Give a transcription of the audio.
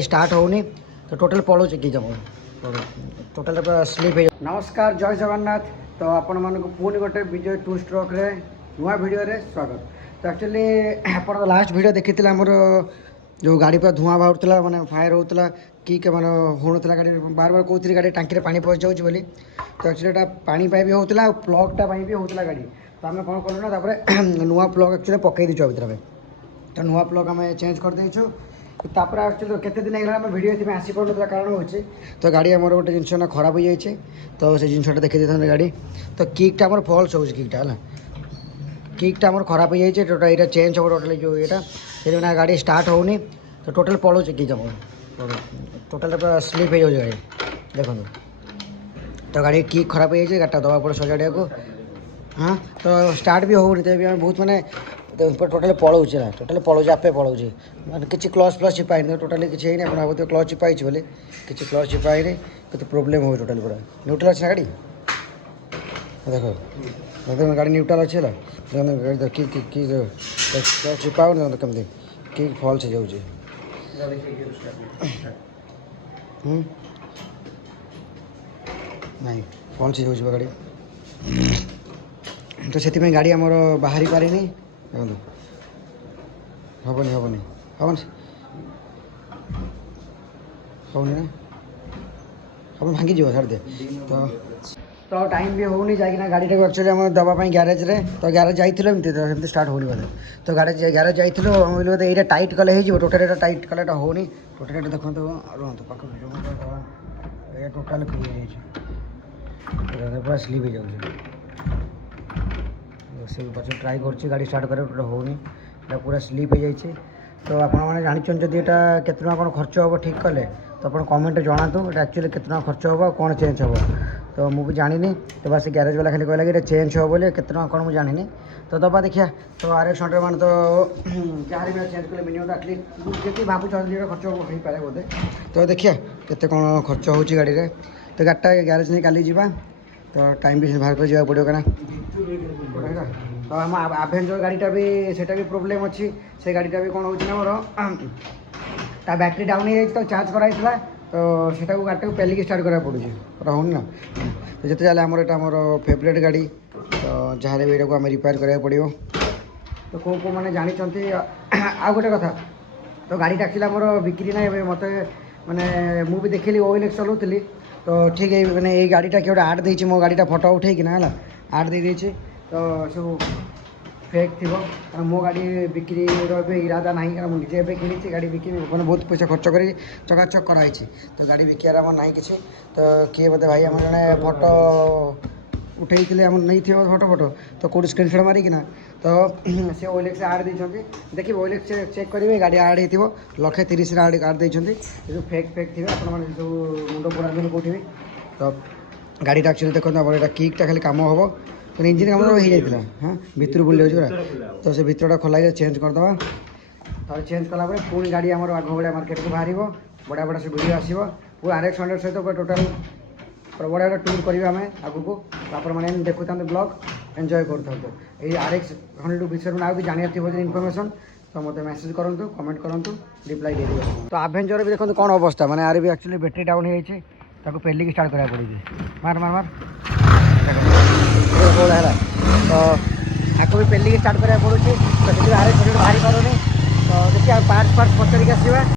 Start होनी तो total पड़ो कि जब टोटल स्लीप है। नमस्कार जय जगन्नाथ। तो आपण मानक पुणी गोटे विजय टू स्ट्रोक रे नुआ वीडियो रे स्वागत। तो एक्चुअली आप लास्ट वीडियो देखी आमर जो गाड़ी पर धुआं बाहर माने फायर होता कि मैंने होता गाड़ी बार बार कहते गाड़ी टांकी पानी पहुँच जाऊँगी बोली। तो एक्चुअली पानी भी होता प्लगटा भी होता गाड़ी। तो आम कौन कलु ना नुआ प्लग एक्चुअली पकई दीचु भितर। तो नुआ प्लग आम चेंज कर देचु। तापर एक्चुअली केते दिन होगा आम वीडियो ये आसी पार कारण हो तो गाड़ी आमर गोटे जिनस ना खराब हो जाए। तो से जिनसा देखी देते गाड़ी तो किकटा आम फल्स हो किकटा है किकटा आम खराब हो जाए। टोटाल ये चेंज हो टोटाल जो ये ना गाड़ी स्टार्ट होनी तो टोटाल पड़ो किक आम टोटाल स्लीप हो गाड़ी देखो। तो गाड़ी किक खराब हो जाए गाड़ी दवा पड़े सजाड़ा को। हाँ तो स्टार्ट भी होनी तभी आम बहुत मैंने टोटाल पलाऊे ना टोटाल पलाऊे आपे पलाऊे मैंने किसी क्लच प्लस चिपाई टोटाली किसी है आप भावते क्लच चिपाई बोले किसी क्लच चिपाई तो प्रोब्लेम हो टोटाल पूरा न्यूट्रल अच्छे गाड़ी देखो देखो गाड़ी न्यूट्रल अच्छे क्लच चिपाओ कमी कि फल्स हो जाऊँ नहीं फल्स हो जाऊँ गाड़ी। तो से गाड़ी आमर बाहरी पारे देखो हेनी हेनी हेनी हेनी ना हम भांगी जीव छाड़ दे। तो टाइम भी होनी जाकना गाड़ी को एक्चुअली आम दवाई ग्यारेज रे तो ग्यारेज जाइए स्टार्ट होनी बोले। तो ग्यारेज जाइए बोलते ये टाइट कले हो टोटाल ये टाइट कलेटा होनी टोटाल देखो रुहतु पाख ये टोटाल फ्री पूरा स्लीप हो जाए। से पचे ट्राए कर गाड़ी स्टार्ट कर होनी पूरा स्लीप हो जाए। तो आपने जानते जब यहाँ केत कौन खर्च हम ठीक कले तो आप कमेंट जनातु एक्चुअली केत खर्च हम कौन चेंज हम। तो मुझे जानी तो बस ग्यारेज वाला खाली कहला कि चेंज हो बोले केत कौन मुझे जानी। तो दबा देखिए तो RX 100 मान तो जहाँ भी चेंज कले मिनिमम एटलिस्ट जी भाव खर्च हो पाए बोधे। तो देखिए केत कौन खर्च हो गाड़ी में। तो गाड़ीटा ग्यारेज नहीं काली जावा तो टाइम भी बाहर कर जावा पड़ो क्या। तो आम आभेंजर गाड़ीटा भी सेटा भी प्रोब्लेम अच्छी से गाड़ीटा भी कौन होना मोर ता बैटरी डाउन हो तो चार्ज कराइला तो सेटा को गाड़ी को पेलिक स्टार्ट करा पड़े पूरा होनी ना। तो जिते जाए आमर यहाँ आमर फेवरेट गाड़ी तो जहाँ भी यहाँ आम रिपेयर करा पड़ो। तो कौ कौ मैंने जानते आ गोटे कथा तो गाड़ीटा एक्चुअली आमर बिक्री ना मत मैंने मुझे देखिली OLX चलाऊली तो ठीक है मैंने ये गाड़ीटा किए गोटे आड देती मो गाड़ीटा फोटो उठेकिना है आड दे तो सब फेक थी कारण मो गाड़ी बिक्री इरादा ना कारण मुझे किनी गाड़ी बिक्री मैंने बहुत पैसा खर्च कर चकाचक कराई। तो गाड़ी बिकार आम ना कि तो किए बोलते भाई आम जड़े फोटो उठे नहीं थी फोटो तो कौट स्क्रीनशट मारिकिना तो सी OLX आड देते देखिए OLX चेक करेंगे गाड़ी आड हो 130 आड देते जो फेक थे आप सब मुंड पुरानी कौटी भी। तो गाड़ीटा एक्चुअली देखो आम यहाँ किकटा खाली कम हम तो इंजिन कम हो जाता हाँ भर बुले पूरा। तो से भरटा खोल चेंज करदे तो चेंज कलापर पुणी गाड़ी आम आग भाया मार्केट को बाहर बढ़िया बढ़िया से वीडियो आसो पूरा RX 100 सहित टोटाल बढ़िया बढ़िया टूर करेंगे आम आग को तापर मैंने देखु ब्लॉग एंजॉय करते ये RX 100 विषय में भी जानियार थी इनफर्मेशन तो मतलब मेसेज करूँ कमेंट करूँ रिप्लाई दे दिए। तो आभेंजर भी देखो कौन अवस्था मैंने आर भी एक्चुअली बैटेरी डाउन हो जाए पेलिक स्टार्ट करा पड़ी मार मार मार है तो आपको भी पेलिक स्टार्ट करा पड़े तो RX 100 बाहरी पारे तो देखिए पार्ट्स पचरिक आसवा।